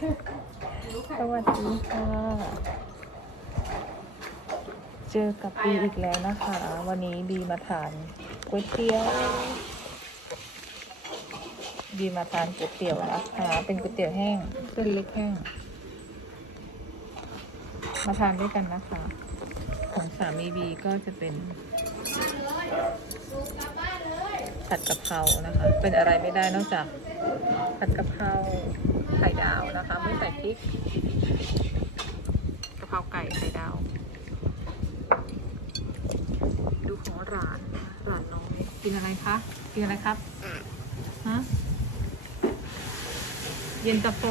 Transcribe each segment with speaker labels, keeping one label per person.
Speaker 1: สวัสดีค่ะ เจอกับบีอีกแล้วนะคะ วันนี้บีมาทานก๋วยเตี๋ยวบีมาทานก๋วยเตี๋ยวนะคะเป็นก๋วยเตี๋ยวแห้งเส้นเล็กแห้ง มาทานด้วยกันนะคะ ของสามีบีก็จะเป็นผัดกะเพรานะคะ เป็นอะไรไม่ได้นอกจากผัดกะเพรา ไข่ดาวนะคะ ไม่ใส่พริกกะเพราไก่ไข่ดาว ดูของร้านร้านน้องกินอะไรคะกินอะไรครับฮะเย็นตาโฟ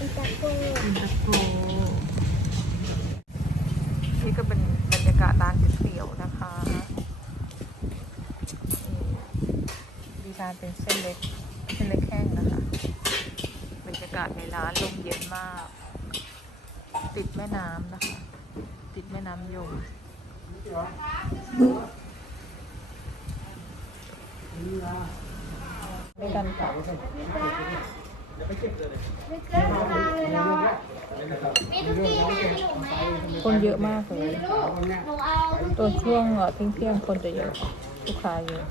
Speaker 2: อิตาโก
Speaker 1: เย็นตาโฟนี่ก็เป็นบรรยากาศร้านก๋วยเตี๋ยวนะคะนี่ดีทานเป็นเส้นเล็กเส้นเล็กแห้งนะคะากาศในร้านลมเย็นมาก ติดแม่น้ำนะคะ ติดแม่น้ำยมไม่กันค่ะ
Speaker 2: ไม่เกินทางเลยเนาะมีทุกที่แม่อยู่ไหม
Speaker 1: คนเยอะมากเลย
Speaker 2: ลูกหนูเอา
Speaker 1: ตัวช่วงเอ่อเที่ยงเที่ยงๆคนจะเยอะลูกค้าเยอะ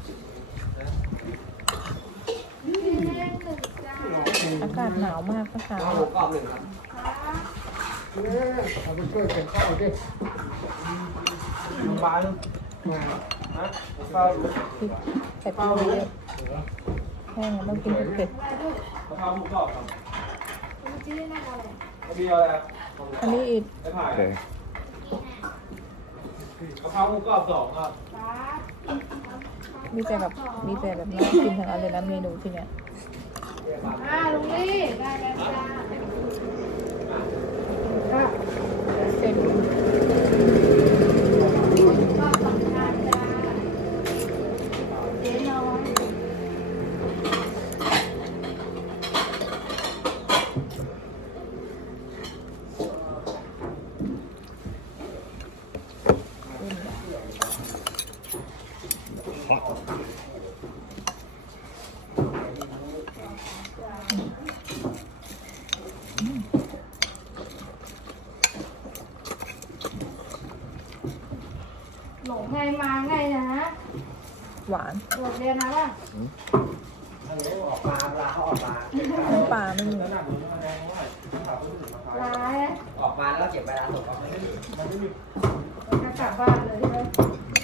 Speaker 1: อากาศหนาวมากนะคะ
Speaker 3: เอาหมูกรอบหนึ่งครับ
Speaker 4: เอาไปช่วยกันข้าดิ
Speaker 3: ปลาน
Speaker 4: มา
Speaker 3: ฮะข้าว
Speaker 1: พริกใส่พริกเยอะแห้งต้องกินเผ็ด
Speaker 3: กะเพราหมูกรอบครับ
Speaker 2: ชื่อนั่นอะไร
Speaker 3: เอาเบียร์อะไร
Speaker 1: อันนี้อีก
Speaker 3: ไอ้ผ่ายกะเพราหมูกรอบสองครับ
Speaker 1: มีแต่แบบมีแต่แบบน่ากินทั้งอันเลยนะเมนูที่เนี้ย
Speaker 2: อ่าลุงลี่ได้แล้วจ้า
Speaker 1: เส้น
Speaker 2: ก็สำคัญจ้าเจ๊น้อยหลงไงมาไงนะ
Speaker 1: หวาน
Speaker 2: โดดเรียนนะล่ะ
Speaker 3: ออกมาเวลาเขาออกมา
Speaker 1: น้ำปลาไม่มี
Speaker 2: ร้าย
Speaker 3: ออกมาแล้วเก็บไปร้านส่งก็ไม่ได้
Speaker 2: จะกลับบ้านเลยใช่ไหม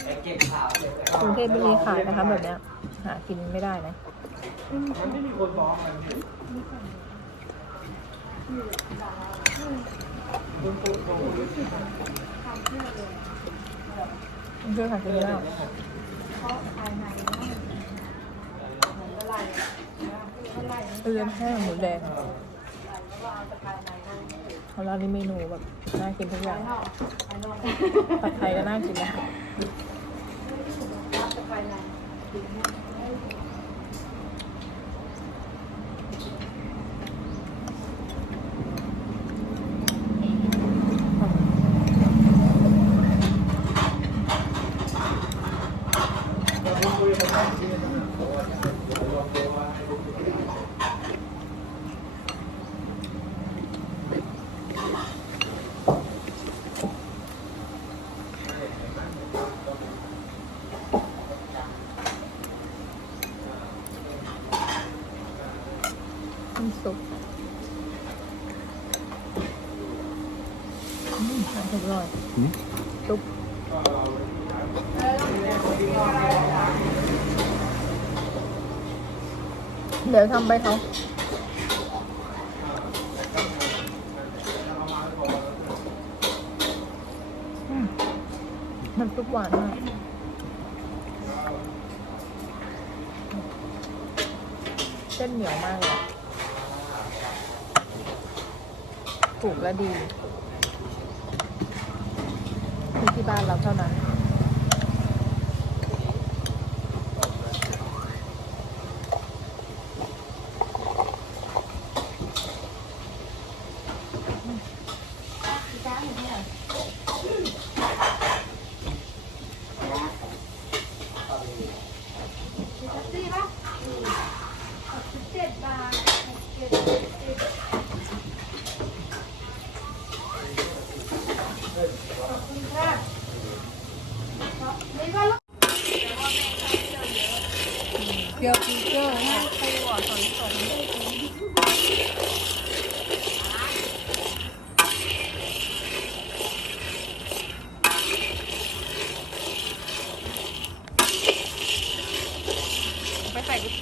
Speaker 3: ไปเก็บข่าวเก็บไป
Speaker 1: กรุงเทพไม่มีขายนะคะแบบเนี้ยหากินไม่ได้นะ
Speaker 3: มันไม่มีคนฟ้องกัน
Speaker 1: เพื่อหากินไม่ได้
Speaker 2: เพราะภายในนะเหมือนอะไรนะอะไรนะ
Speaker 1: เรือนแห้งหมูแดง
Speaker 2: เอา
Speaker 1: ร้านนี้เมนูแบบน่ากินทุกอย่างผัดไทยก็น่ากินนะ
Speaker 2: รับแต่ภายใน
Speaker 1: น้ำซุปอืมอร่อยซุป เดี๋ยวทำไปเขาน้ำซุปหวานมากเส้นเหนียวมากเลยถูกและดีมีที่บ้านเราเท่านั้น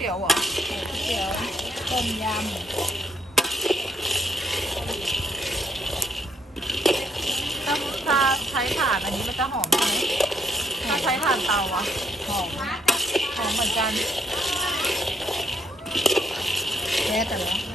Speaker 1: ตี๋ยวเหรอ
Speaker 2: ก๋วยเตี๋ยวต้มยำ
Speaker 1: ถ้าถ้าใช้ถ่านอันนี้มันจะหอมไหมถ้าใช้ถ่านเตาอะหอมหอมเหมือนกัน
Speaker 2: แค่แต่ละ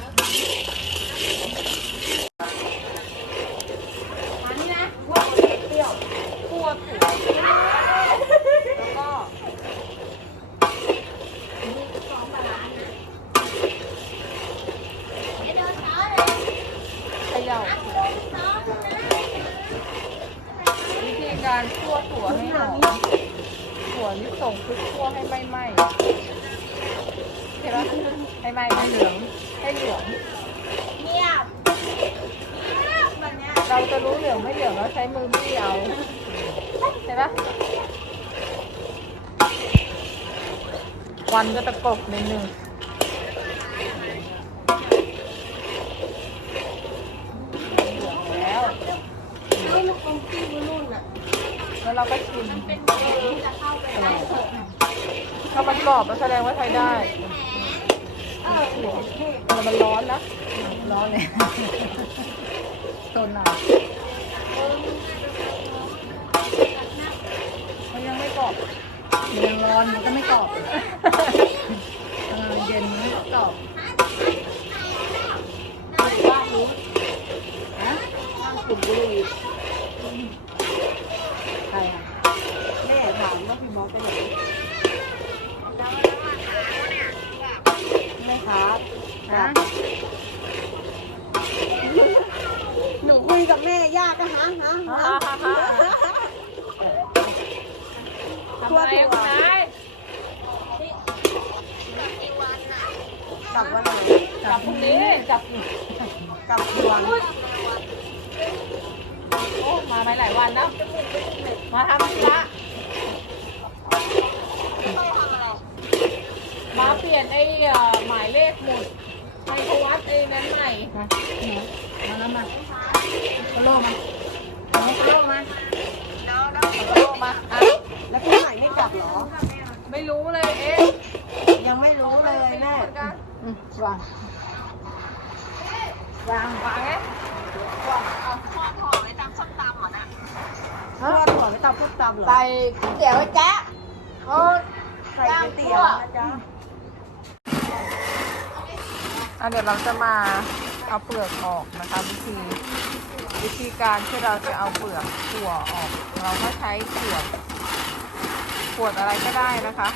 Speaker 2: กา
Speaker 1: รคั่วถั่วให้หอมถั่วลิสงคือคั่วให้ไหม้ไหม้เห็นปะให้ไหม้ให้เหลืองให้เหลือง
Speaker 2: เงียบเงียบแบบเนี้ย
Speaker 1: เราจะรู้เหลืองไม่เหลืองแล้วใช้มือบี้เอาเห็นปะควันก็ตะกบนิดนึง แล้ว
Speaker 2: ให้ลูกอมปิ้งนู่นน่ะ
Speaker 1: แล้วเราก็ชิม
Speaker 2: เป็นเกลือจะเข้าไปได้เถอะ
Speaker 1: ถ้ามันกรอบก็แสดงว่าใช้ได้
Speaker 2: เออ
Speaker 1: แต่มันร้อนนะ
Speaker 2: ร้อนเลยตนหน่อย
Speaker 1: มันยังไม่กรอบ
Speaker 2: ยังร้อนมันก็ไม่กรอบเออเย็นมันไม่กรอบบ้านนี้นะบ้านคุณบุรีใครอะแม่ถามว่าพี่มอสไปไหนไม่ครับนะหนูคุยกับแม่ยากนะฮะฮะ
Speaker 1: ฮ่าฮ่าฮ่าฮ่าทำ อะไรคุณนาย
Speaker 2: กลับวันไหน
Speaker 1: จับพรุ่งนี้จับก
Speaker 2: ลับวัน
Speaker 1: โอ้มาไปหลายวันแล้วมาทำธุระมาเปลี่ยนไอ้หมายเลขหมุดไมโครวัดไอ้นั้นใหม่
Speaker 2: มามาแล้วมาโลมาโคโลมา
Speaker 1: โลมาอะ
Speaker 2: แล้วพี่ใหม่ไม่กลับเหรอ
Speaker 1: ไม่รู้เลยเอ๊ะ
Speaker 2: ยังไม่รู้เลยแม่
Speaker 1: เหมือนกัน
Speaker 2: อืมวางวาง
Speaker 1: วางไง
Speaker 2: ทอดถอไว้ตำส้มตำเหรอนะทอดถอไว้ตำส้มตำเหรอ
Speaker 4: ใส่ก๋วยเตี๋ยวไอ้แจ๊ะโอ้
Speaker 2: ใส่ก๋วยเตี๋ยวนะจ๊ะ
Speaker 1: อะเดี๋ยวเราจะมาเอาเปลือกออกนะคะวิธีวิธีการที่เราจะเอาเปลือกถั่วออก เราก็ใช้ขวดข วดอะไรก็ได้นะคะ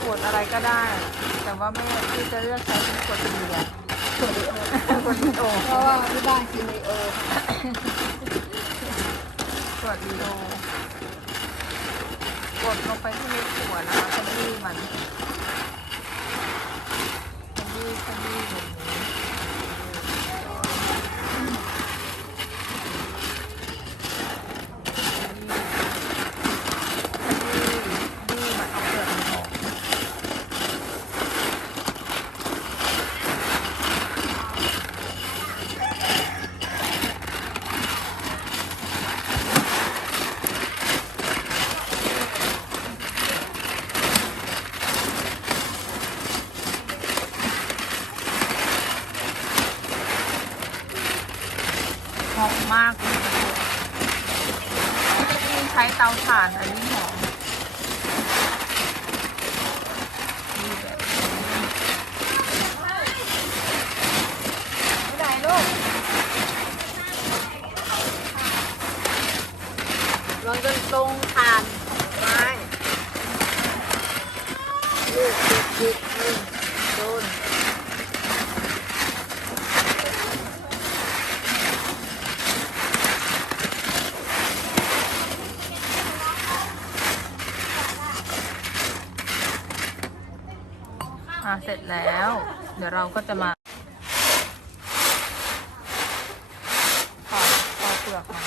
Speaker 1: ขวดอะไรก็ได้ แต่ว่าไม่ที่จะเลือกใช้เป็นขวดเบียร์ขวดขวดดีโอ
Speaker 2: เพราะว่าที่บ้านกินไอโอ
Speaker 1: ขวดดีโอกดลงไปที่ในขวดนะคะขยี้มันขยี้ขยี้แบบนี้ขยี้มันเอาเปลือกมันออก หอมมากเลยยิ่งใช้เตาถ่านอันนี้หอมนี่แบบนี้ที่ไหนลูก
Speaker 4: ลองจนตรงทานไม้ลูกจิกจิกหนึ่งโดน
Speaker 1: อะเสร็จแล้ว เดี๋ยวเรา ก็จะมาปอกปอกเปลือกมัน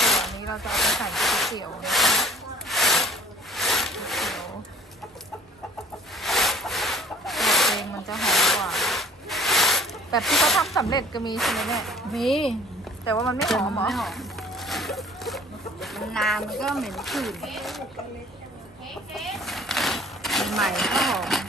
Speaker 1: ส่วนนี้เราจะเอาไปใส่ก๋วยเตี๋ยวนะคะก๋วยเตี๋ยวบดเองมันจะหอมกว่า แบบที่เขาทำสำเร็จก็มีใช่ไหมเนี่ย
Speaker 2: มี
Speaker 1: แต่ว่ามันไม่หอมเหรอ
Speaker 2: นนานมันก็เหม็นขื่นใหม่ก็หอม